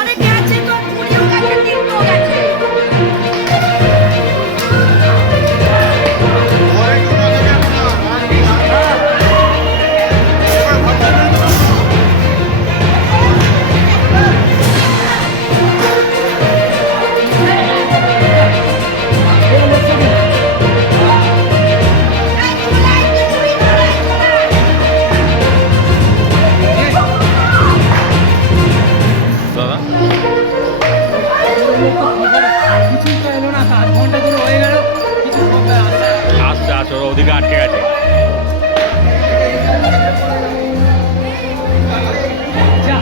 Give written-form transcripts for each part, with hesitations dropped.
আরে গেছে তো, পুড়িয়েও গেছে, তিনটেও গেছে। কিছুই তো এলো না, 8 ঘন্টা ধরে হয়ে গেল, কিছু আস্তে আস্তে ওদিকে আটকে গেছে। যা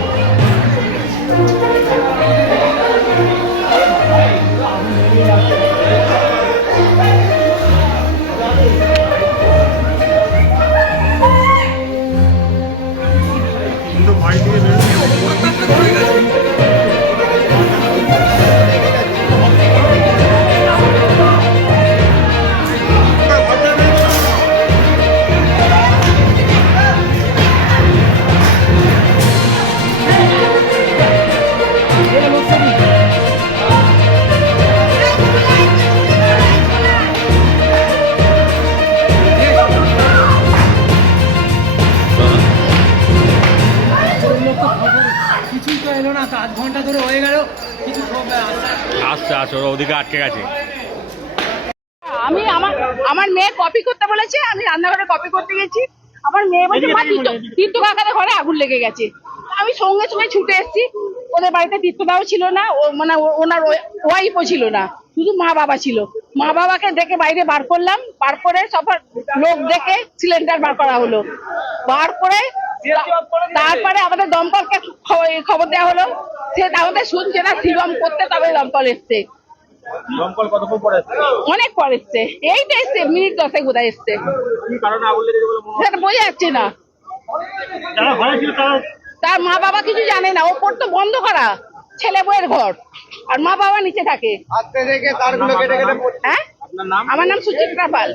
কিছুই তো এলো না, 8 ঘন্টা ধরে হয়ে গেল, কিছু আস্তে আস্তে ওদিকে আটকে গেছে। আমি আমার মেয়ে কপি করতে বলেছে, আমি রান্নাঘরে কপি করতে গেছি। আমার মেয়ে বলছে মা তীর্থ কাকাদের ঘরে আগুন লেগে গেছে। আমি সঙ্গে সঙ্গে ছুটে এসেছি। ওদের বাড়িতে তীর্থদাও ছিল না, মানে ওনার ওয়াইফও ছিল না, শুধু মা বাবা ছিল। মা বাবাকে ডেকে বাইরে বার করলাম, বার করে সব লোক ডেকে সিলিন্ডার বার করা হলো। বার করে তারপরে আমাদের দমকলকে খবর দেওয়া হলো। সে আমাদের শুনছে না, শিবম করতে তবে দমকল এসছে। দমকল কতক্ষণ পরে আসছে? অনেক পর এসছে, এই তো এসছে, মিনিট 10 বোধহয় এসছে। কি কারণে আগুন লেগেছে বলে মনে সেটা বোঝা যাচ্ছে না। যারা ঘরে ছিল তার মা বাবা কিছু জানে না, ওপর তো বন্ধ করা, ছেলে বউয়ের ঘর, আর মা বাবা নিচে থাকে। আস্তে থেকে তারগুলো কেটে কেটে হ্যাঁ, আপনার নাম? আমার নাম সুচিত্রা পাল।